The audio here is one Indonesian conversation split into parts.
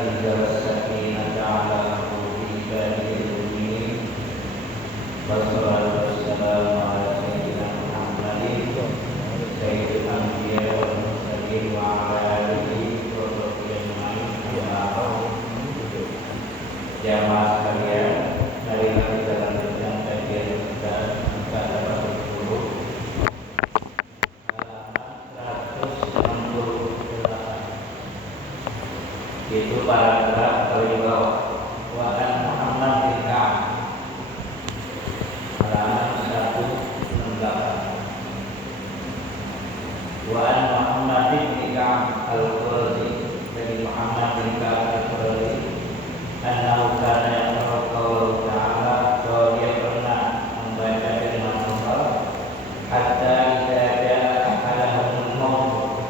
أنزل السكينة على قلوب عباده المؤمنين والصلاة والسلام على سيدنا محمد سيد الأنبياء والمرسلين وعلى آله وصحبه أجمعين. Jamaah sekalian, marilah kita lanjutkan kajian kita halaman 168, yaitu paragraf paling bawah. Wa an Muhammad bin Ka'ab, halaman 168. Wa an Muhammad bin Ka'ab al-Qurazi, dari Muhammad bin Ka'ab al-Qurazi, annahu kana yaqra'u qawlahu ta'ala, bahwa dia pernah membaca firman Allah, hatta idza ja'a ahadahumul maut,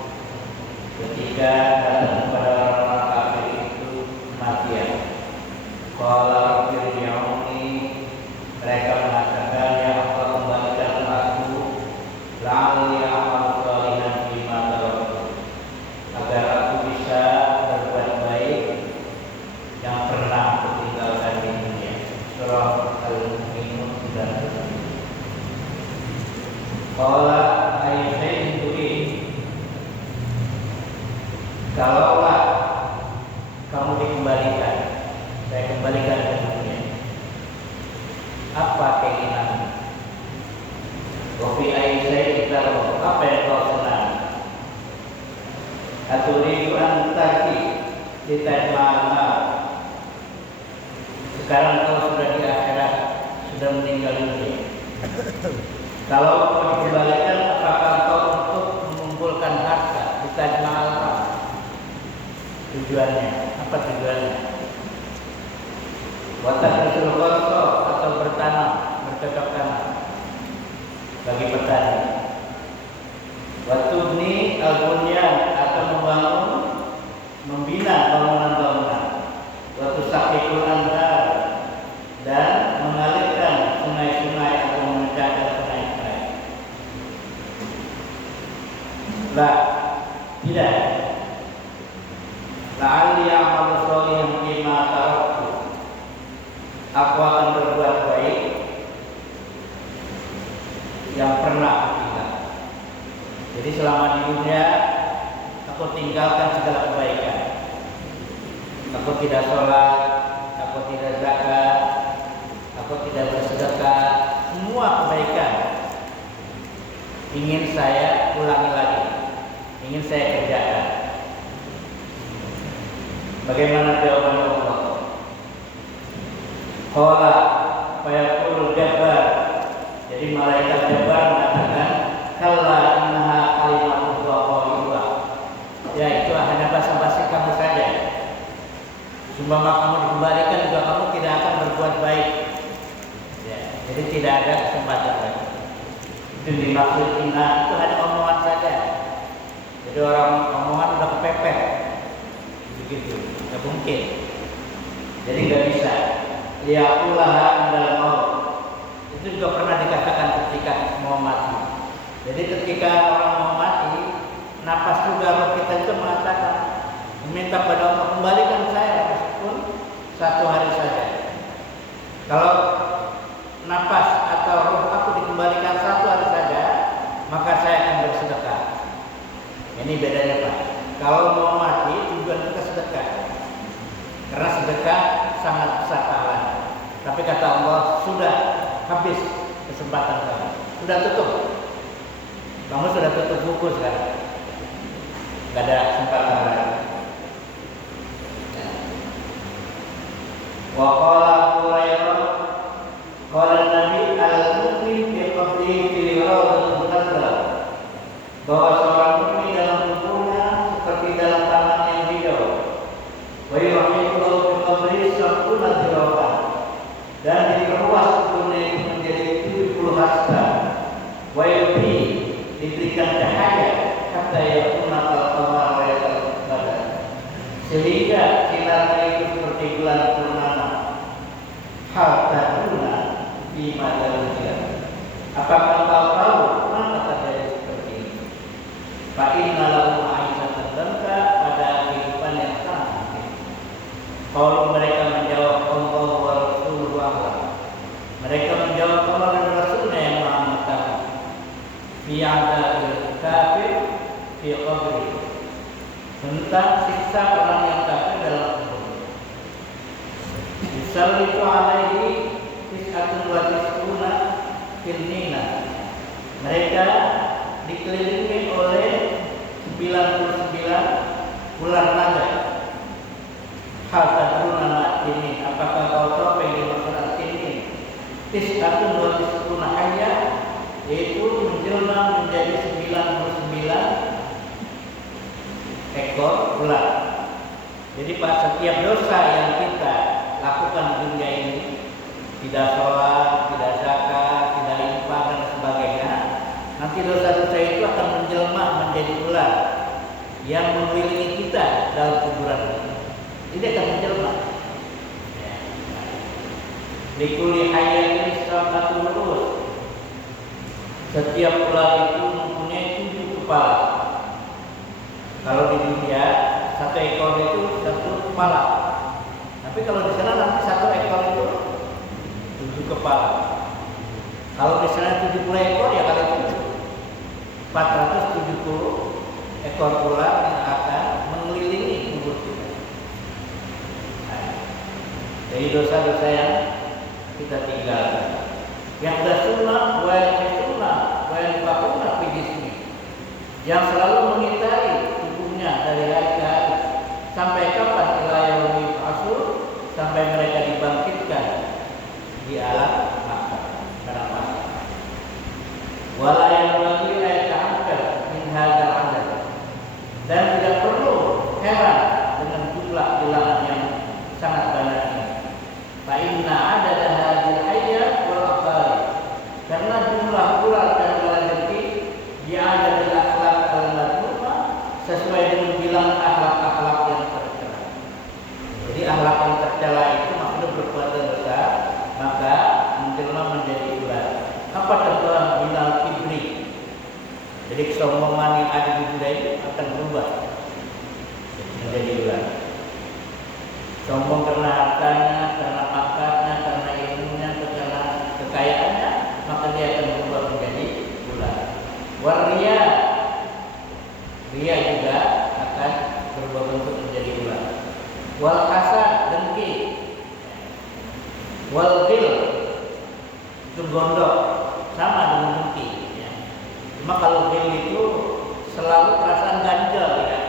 ketika datang kepada orang kafir itu kematian. Qala irji'uni, mereka mengatakan, ya Allah, kembalikan aku, la'alli a'malu shalihan fima taraktu, agar aku bisa berbuat baik yang pernah aku tinggalkan di dunia. Surah Al-Mu'minun 9. Qala ayyuhai turid, kalaulah kamu dikembalikan, saya kembalikan ke dunia, apa keinginanmu? Wa fi ayyusai taru, apa yang kau senang? Aturidu an taqi litajma'al. Sekarang kau sudah di akhirat, sudah meninggal dunia. Kalau kau dikembalikan, apakah kau untuk mengumpulkan harta? Litajma'al. Tujuannya, apa tujuannya? Watakrisul gharsa, atau bertanam, bercocok tanam bagi petani. Watubni al-bunyan, atau membangun, membina bangunan-bangunan. Watusaqqiqul anhar, dan mengalirkan sungai-sungai atau memecahkan sungai-sungai. La, tidak. La'alli a'malu shalihan fima taraktu, aku akan berbuat baik yang pernah kita. Jadi selama di dunia aku tinggalkan segala kebaikan. Aku tidak sholat, aku tidak zakat, aku tidak bersedekah. Semua kebaikan ingin saya ulangi lagi, ingin saya kerjakan. Bagaimana jawaban Allah? Qala fayaqulu Jabbar, jadi malaikat Jabbar mengatakan, kalla innaha kalimatun dhaqa'iba, ya itu hanya basa-basi kamu saja. Sumpama kamu dikembalikan juga kamu tidak akan berbuat baik, ya, jadi tidak ada kesempatan lagi. Itu dimaksud inna, itu hanya omongan saja. Jadi orang omongan udah kepepet, begitu, nggak mungkin. Jadi nggak bisa. Liaqulaha indal maut, itu juga pernah dikatakan ketika mau mati. Jadi ketika orang mau mati, napas juga roh kita itu mengatakan, meminta pada Allah, kembalikan saya meskipun satu hari saja. Kalau napas atau roh aku dikembalikan satu hari saja, maka saya akan bersedekah. Ini bedanya Pak. Kalau mau mati, tujuan kita sedekah, karena sedekah sangat besar pahalanya. Tapi kata Allah, sudah habis kesempatan kamu, sudah tutup. Kamu sudah tutup buku sekarang, nggak ada kesempatan lagi. Wa qala Abu Hurairah, qala Nabi al-mu'min fi qabrihi fi rawdatin khadra, bahwa seorang mukmin dalam kuburnya seperti dalam taman yang hijau. Wa yuhibbu fi qabrihi sab'una dhirawan, dan diperluas kuburnya itu menjadi 70 hasta. Wa yubi, diberikan cahaya hatta yakuna kal-qamar lailatul qadar, sehingga sinarnya itu seperti bulan purnama. Hatta tuna di madalujah, apakah kau tahu kenapa terjadi seperti ini? Fa inna lahu ma'isatan danka, pada kehidupan yang sangat. Kalau mereka menjawab Allah wa Rasuluhu a'lam. Mereka menjawab Allah dan Rasulnya yang maha mengetahui. Fi adzabil kafir fi qabri. Tentang siksa orang yang kafir dalam kubur. Yusallitu alaihi tis'atun wa tis'una filnina. Mereka dikelilingi oleh 99 ular naga. Hal tadruna ini, apakah kau tahu apa yang dimaksud ini? Tis'atun wa tis'una hayya, yaitu menjelma menjadi 99 ekor ular. Jadi pada setiap dosa yang kita lakukan di dunia ini, tidak sholat, tidak zakat, tidak infak dan sebagainya, nanti dosa-dosa itu akan menjelma menjadi ular yang mengelilingi kita dalam kuburan. Ini akan menjelma. Likuli hayatin sab'atun rus. Setiap ular itu mempunyai 7 kepala. Kalau di dunia satu ekor itu 1 kepala. Tapi kalau di sana nanti 1 ekor itu 7 kepala. Kalau di sana 70 ekor ya kali 7. 470 ekor ular yang akan mengelilingi kubur kita. Jadi dosa-dosa yang kita tinggalkan. Yang sudah sunnah, wa yang sunnah, wa yang bakuna fijismi. Yang selalu mengitari tubuhnya dari hari ke hari. Sampai kapan ila yaumil asur, sampai mereka dibangkitkan di alam mahsyar. Wala yang bagi ayat min hadzal adad. Dan tidak perlu heran dengan jumlah bilangan yang sangat banyak ini. Fa inna adada hadzal hayya wal aqari. Karena jumlah ular dan malaikat dia ada di akhlak al-madhumah sesuai dengan bilang akhlak-akhlak yang tercela. Jadi akhlak yang tercela itu maksudnya berbuat dosa, maka menjelma menjadi ular. Apa contoh minal kibri? Jadi kesombongan yang ada di dunia ini akan berubah menjadi ular. Sombong karena hartanya, karena pangkatnya, karena ilmunya, karena kekayaannya, maka dia akan berubah menjadi ular. Waria, ria juga akan berubah bentuk menjadi ular. Wal hasad, dengki. Wal ghil, itu gondok, sama dengan dengki. Cuma kalau ghil itu selalu perasaan ganjal ya.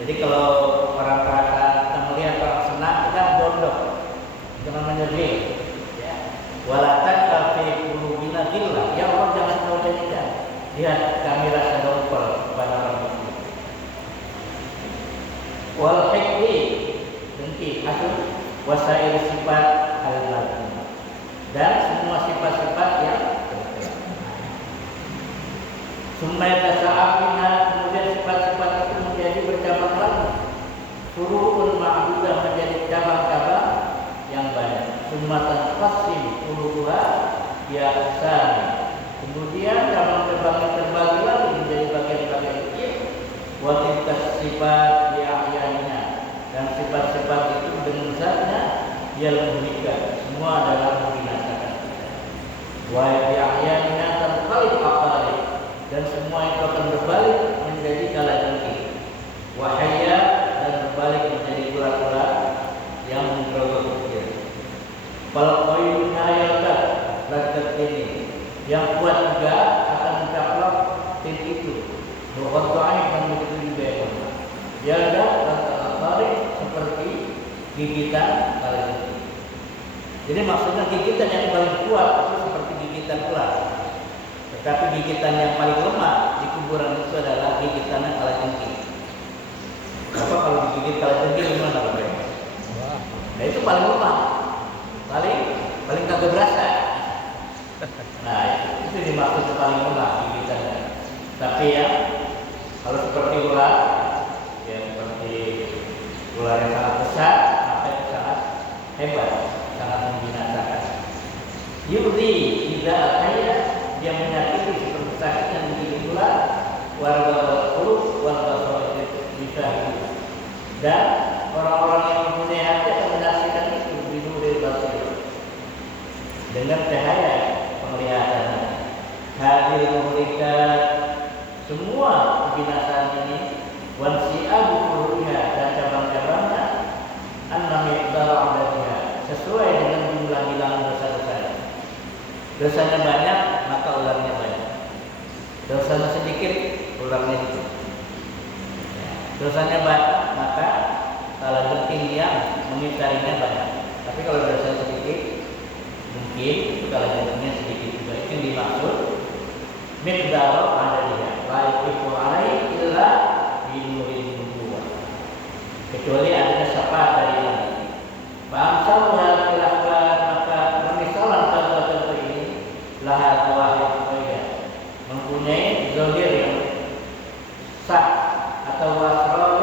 Jadi kalau orang perasaan kita melihat orang senang, kita gondok, itu namanya ghil. Walatak kafi qulubina ghillah. Ya Allah, jangan kau jadikan lihat kami rasa dongkol kepada orang muslim. Wal hikdi, dengki, hasud, wasair sifat al-madhum, dan semua sifat-sifat yang tercela. Summa tasa'afina, kemudian sifat-sifat itu menjadi bercabang lagi. Furu'un ma'dudah, menjadi cabang-cabang yang banyak. Summa tanqasim qulubuha ya sani. Kemudian cabang-cabangnya terbagi lagi menjadi bagian-bagian kecil. Wa tilka sifat bi'ayanina, dan sifat-sifat itu dengan zatnya yang memulihkan, semua adalah membinasakan kita. Wa bi'ayanina tanqalib aqali, dan semua itu akan berbalik menjadi kalajengking. Wa hayya, dan berbalik menjadi ular-ular yang menggerogok kecil. Kalau koin hayalkan lakat ini, yang kuat juga akan mencaplok tim itu. Berkontrak dan begitu juga yang dia ada tarik seperti gigitan kalajengking. Jadi maksudnya gigitan yang paling kuat itu seperti gigitan ular. Tetapi gigitan yang paling lemah di kuburan itu adalah gigitan kalajengking. Apa kalau digigit kalajengking gimana Pak? Nah itu paling lemah, paling kagak berasa. Nah itu dimaksud paling lemah gigitannya. Tapi ya kalau seperti ular, ya seperti ular yang sangat besar, maka itu sangat hebat, sangat membinasakan. Yudi tidak kaya, dia menyakiti seperti sakit yang menggigit ular, warga berkuluk, warga sholat bisa. Dan orang-orang yang mempunyai dengan cahaya penglihatan. Hadir muhlikat, semua kebinasaan ini, wansi'abu furu'iha, dan cabang-cabangnya, anna miqdara 'adadiha, sesuai dengan jumlah bilangan dosa-dosanya. Dosanya banyak, maka ularnya banyak. Dosanya sedikit, ularnya sedikit. Dosanya banyak, maka kalau genting yang mengitarinya banyak. Tapi kalau dosanya sedikit, mungkin kalau gentingnya sedikit juga. Itu yang dimaksud miqdara 'adadiha, la yaqifu 'alaihi illa binurin nubuwah, kecuali adanya syafaat dari Nabi. Bangsa wal khilafah, maka pemisalan contoh-contoh ini laha tawahid faidah, mempunyai zahir yang sah atau wasrul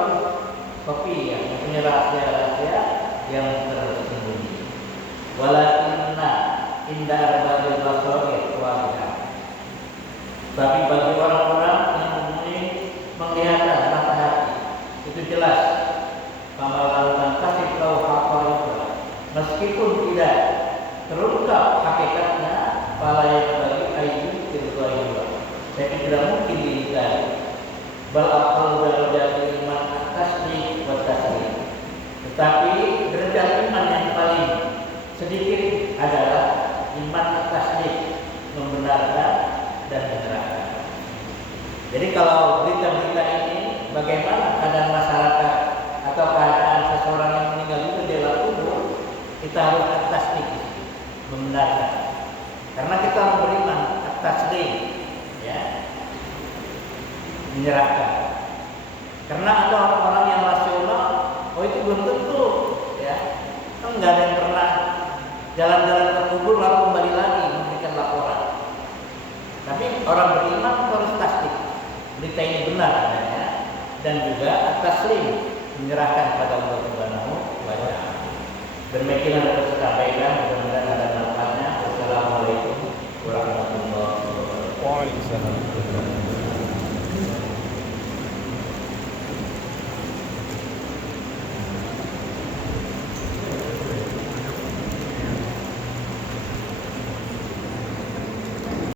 khafiyah, mempunyai rahasia-rahasia yang tersembunyi. Walakinna inda arbabil basair wadiha, tapi bagi orang-orang yang mempunyai penglihatan mata hati, itu jelas. Pamalan kasih tahu haqqaiqah, meskipun tidak terungkap hakikatnya, fala yabghi ayyun tilqaiha, tapi tidak mungkin dihindari. Bal aqal darajat iman at-tasdiq wa taslim, tetapi derajat iman yang paling sedikit adalah iman at-tasdiq, membenarkan dan menyerahkan. Jadi kalau berita-berita ini, bagaimana keadaan masyarakat atau keadaan seseorang yang meninggal itu di dalam kubur, kita harus at-tasdiq, membenarkan. Karena kita harus beriman, at-taslim, ya, menyerahkan. Karena ada orang-orang yang rasional, oh itu belum tentu, ya, kan nggak ada yang pernah jalan-jalan ke kubur lalu kembali lagi memberikan laporan. Tapi orang beriman harus tasdik, berita ini benar adanya, dan juga at-taslim, menyerahkan kepada Allah Subhanahu wa Ta'ala. Demikian